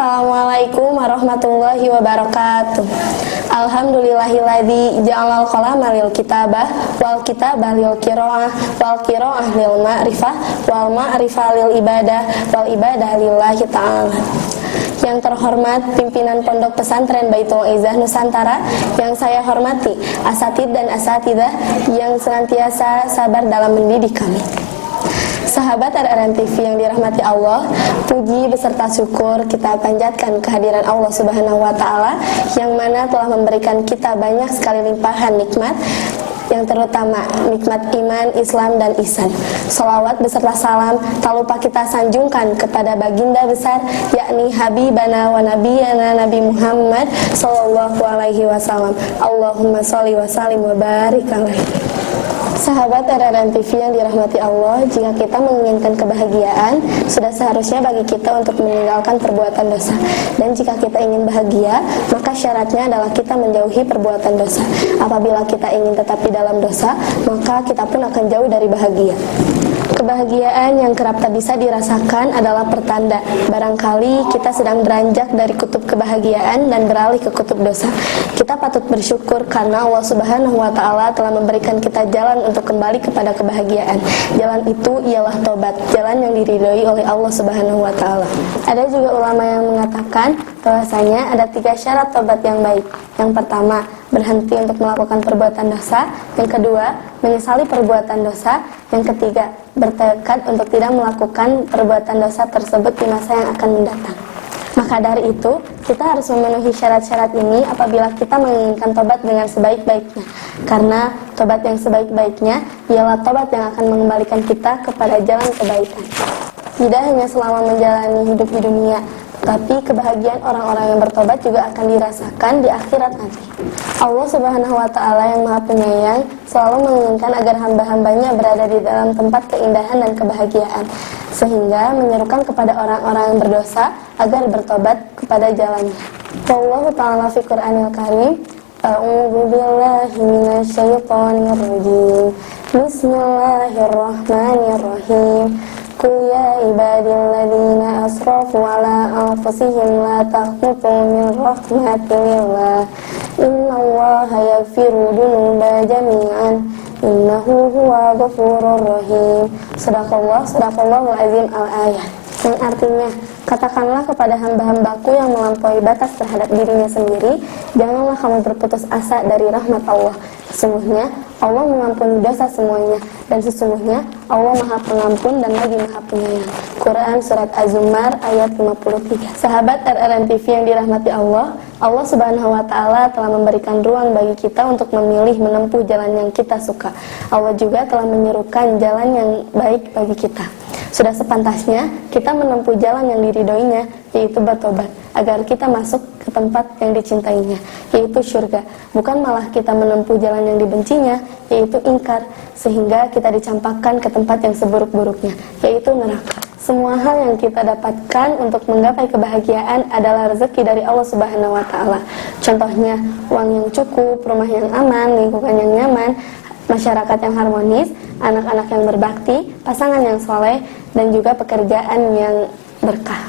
Assalamualaikum warahmatullahi wabarakatuh. Alhamdulillahilladzi ja'alal qalama lil kitabah wal kitabah lil qiraah wal qiraah lil ma'rifah wal ma'rifah lil ibadah wal ibadah lillahi ta'ala. Yang terhormat pimpinan Pondok Pesantren Baitul Izzah Nusantara, yang saya hormati asatid dan asatidah yang senantiasa sabar dalam mendidik kami. Sahabat RRN TV yang dirahmati Allah, puji beserta syukur kita panjatkan kehadiran Allah Subhanahu wa Ta'ala yang mana telah memberikan kita banyak sekali limpahan nikmat, yang terutama nikmat iman, Islam, dan ihsan. Sholawat beserta salam tak lupa kita sanjungkan kepada baginda besar, yakni Habibana wa Nabiyana Nabi Muhammad Sallallahu Alaihi Wasallam. Allahumma sholli wa sallim wa barik alaihi. Sahabat RRN TV yang dirahmati Allah, jika kita menginginkan kebahagiaan, sudah seharusnya bagi kita untuk meninggalkan perbuatan dosa. Dan jika kita ingin bahagia, maka syaratnya adalah kita menjauhi perbuatan dosa. Apabila kita ingin tetap di dalam dosa, maka kita pun akan jauh dari bahagia. Kebahagiaan yang kerap tak bisa dirasakan adalah pertanda barangkali kita sedang beranjak dari kutub kebahagiaan dan beralih ke kutub dosa. Kita patut bersyukur karena Allah Subhanahu wa Ta'ala telah memberikan kita jalan untuk kembali kepada kebahagiaan. Jalan itu ialah tobat, jalan yang diridhoi oleh Allah Subhanahu wa Ta'ala. Ada juga ulama yang mengatakan bahwasanya ada 3 syarat tobat yang baik. Yang pertama, berhenti untuk melakukan perbuatan dosa. Yang kedua, menyesali perbuatan dosa. Yang ketiga, bertekad untuk tidak melakukan perbuatan dosa tersebut di masa yang akan mendatang. Maka dari itu, kita harus memenuhi syarat-syarat ini apabila kita menginginkan tobat dengan sebaik-baiknya. Karena tobat yang sebaik-baiknya ialah tobat yang akan mengembalikan kita kepada jalan kebaikan. Tidak hanya selama menjalani hidup di dunia, tapi kebahagiaan orang-orang yang bertobat juga akan dirasakan di akhirat nanti. Allah Subhanahu wa Ta'ala yang Maha Penyayang selalu menginginkan agar hamba-hambanya berada di dalam tempat keindahan dan kebahagiaan, sehingga menyerukan kepada orang-orang yang berdosa agar bertobat kepada jalannya. Wallahu ta'ala fi Qur'anil Karim. A'udzu billahi minasyaitonir rajim. Bismillahirrahmanirrahim. Qul ya ibadilladzina asrafu ala anfusihim la taqnatu min rahmatillah. Innallaha yaghfiru dzunuba jami'an. Innahu huwa ghafurur rahim. Sadaqallahul azim al-ayat. Yang artinya, katakanlah kepada hamba-hambaku yang melampaui batas terhadap dirinya sendiri, janganlah kamu berputus asa dari rahmat Allah. Sesungguhnya Allah mengampuni dosa semuanya, dan sesungguhnya Allah Maha Pengampun dan lagi Maha Penyayang. Quran Surat Az-Zumar ayat 53. Sahabat RRN TV yang dirahmati Allah, Allah Subhanahu wa Ta'ala telah memberikan ruang bagi kita untuk memilih menempuh jalan yang kita suka. Allah juga telah menyerukan jalan yang baik bagi kita. Sudah sepantasnya kita menempuh jalan yang diridhoinya, yaitu bertobat, agar kita masuk ke tempat yang dicintainya, yaitu surga. Bukan malah kita menempuh jalan yang dibencinya, yaitu ingkar, sehingga kita dicampakkan ke tempat yang seburuk-buruknya, yaitu neraka. Semua hal yang kita dapatkan untuk menggapai kebahagiaan adalah rezeki dari Allah Subhanahu wa Ta'ala. Contohnya, uang yang cukup, rumah yang aman, lingkungan yang nyaman, masyarakat yang harmonis, anak-anak yang berbakti, pasangan yang soleh, dan juga pekerjaan yang berkah.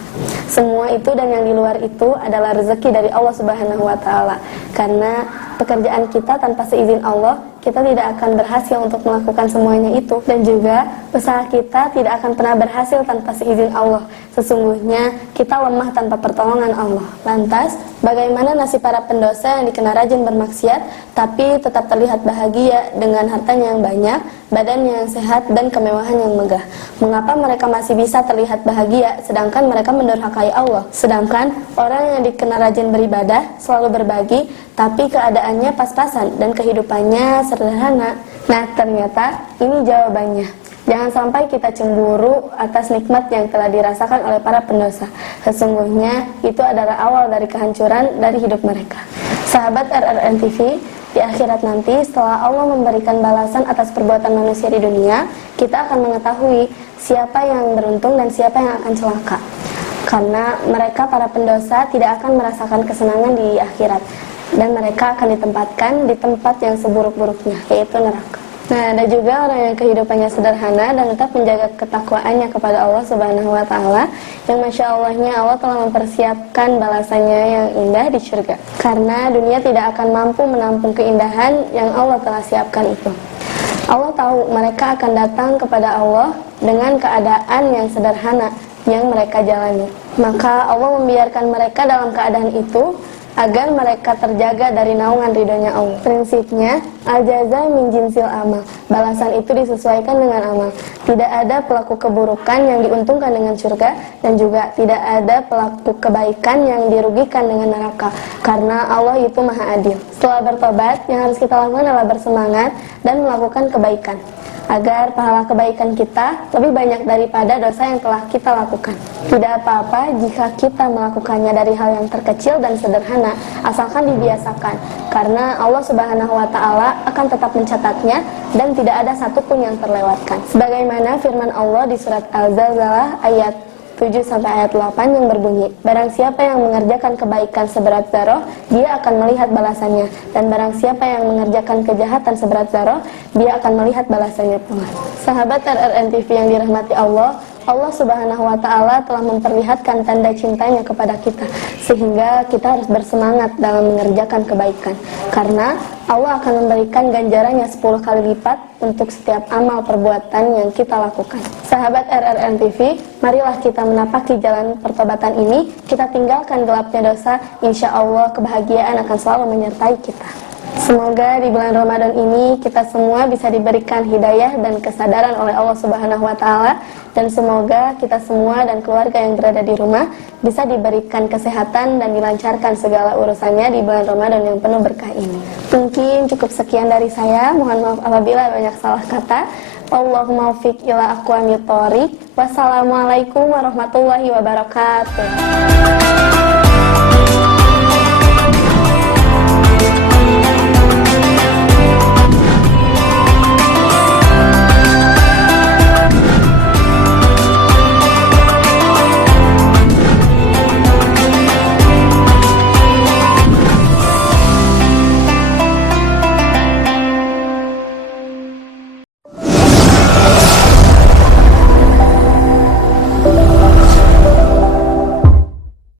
Semua itu dan yang di luar itu adalah rezeki dari Allah Subhanahu wa Ta'ala. Karena pekerjaan kita tanpa seizin Allah, kita tidak akan berhasil untuk melakukan semuanya itu. Dan juga usaha kita tidak akan pernah berhasil tanpa seizin Allah. Sesungguhnya kita lemah tanpa pertolongan Allah. Lantas, bagaimana nasib para pendosa yang dikenal rajin bermaksiat, tapi tetap terlihat bahagia dengan hartanya yang banyak, badannya yang sehat, dan kemewahan yang megah? Mengapa mereka masih bisa terlihat bahagia, sedangkan mereka mendurhakai Allah? Sedangkan orang yang dikenal rajin beribadah, selalu berbagi, tapi keadaannya pas-pasan dan kehidupannya sederhana. Nah, ternyata ini jawabannya. Jangan sampai kita cemburu atas nikmat yang telah dirasakan oleh para pendosa. Sesungguhnya itu adalah awal dari kehancuran dari hidup mereka. Sahabat RRN TV, di akhirat nanti setelah Allah memberikan balasan atas perbuatan manusia di dunia, kita akan mengetahui siapa yang beruntung dan siapa yang akan celaka. Karena mereka para pendosa tidak akan merasakan kesenangan di akhirat, dan mereka akan ditempatkan di tempat yang seburuk-buruknya, yaitu neraka. Nah, ada juga orang yang kehidupannya sederhana dan tetap menjaga ketakwaannya kepada Allah Subhanahu wa Ta'ala, yang Masya Allahnya Allah telah mempersiapkan balasannya yang indah di surga, karena dunia tidak akan mampu menampung keindahan yang Allah telah siapkan itu. Allah tahu mereka akan datang kepada Allah dengan keadaan yang sederhana yang mereka jalani, maka Allah membiarkan mereka dalam keadaan itu agar mereka terjaga dari naungan ridhonya Allah. Prinsipnya, al-jaza min jinsil amal. Balasan itu disesuaikan dengan amal. Tidak ada pelaku keburukan yang diuntungkan dengan surga, dan juga tidak ada pelaku kebaikan yang dirugikan dengan neraka, karena Allah itu maha adil. Setelah bertobat, yang harus kita lakukan adalah bersemangat dan melakukan kebaikan, agar pahala kebaikan kita lebih banyak daripada dosa yang telah kita lakukan. Tidak apa-apa jika kita melakukannya dari hal yang terkecil dan sederhana, asalkan dibiasakan, karena Allah Subhanahu wa Ta'ala akan tetap mencatatnya dan tidak ada satupun yang terlewatkan. Sebagaimana firman Allah di surat Al-Zalzalah ayat 7 sampai ayat 8 yang berbunyi, barang siapa yang mengerjakan kebaikan seberat zarah, dia akan melihat balasannya, dan barang siapa yang mengerjakan kejahatan seberat zarah, dia akan melihat balasannya pula. Sahabat RRN TV yang dirahmati Allah, Allah Subhanahu wa Ta'ala telah memperlihatkan tanda cintanya kepada kita, sehingga kita harus bersemangat dalam mengerjakan kebaikan, karena Allah akan memberikan ganjarannya 10 kali lipat untuk setiap amal perbuatan yang kita lakukan. Sahabat RRN TV, marilah kita menapaki jalan pertobatan ini, kita tinggalkan gelapnya dosa, insya Allah kebahagiaan akan selalu menyertai kita. Semoga di bulan Ramadan ini kita semua bisa diberikan hidayah dan kesadaran oleh Allah Subhanahu wa Ta'ala, dan semoga kita semua dan keluarga yang berada di rumah bisa diberikan kesehatan dan dilancarkan segala urusannya di bulan Ramadan yang penuh berkah ini. Mungkin cukup sekian dari saya, mohon maaf apabila banyak salah kata. Allahumma wfiq ila aqwamit thoriq. Wassalamualaikum warahmatullahi wabarakatuh.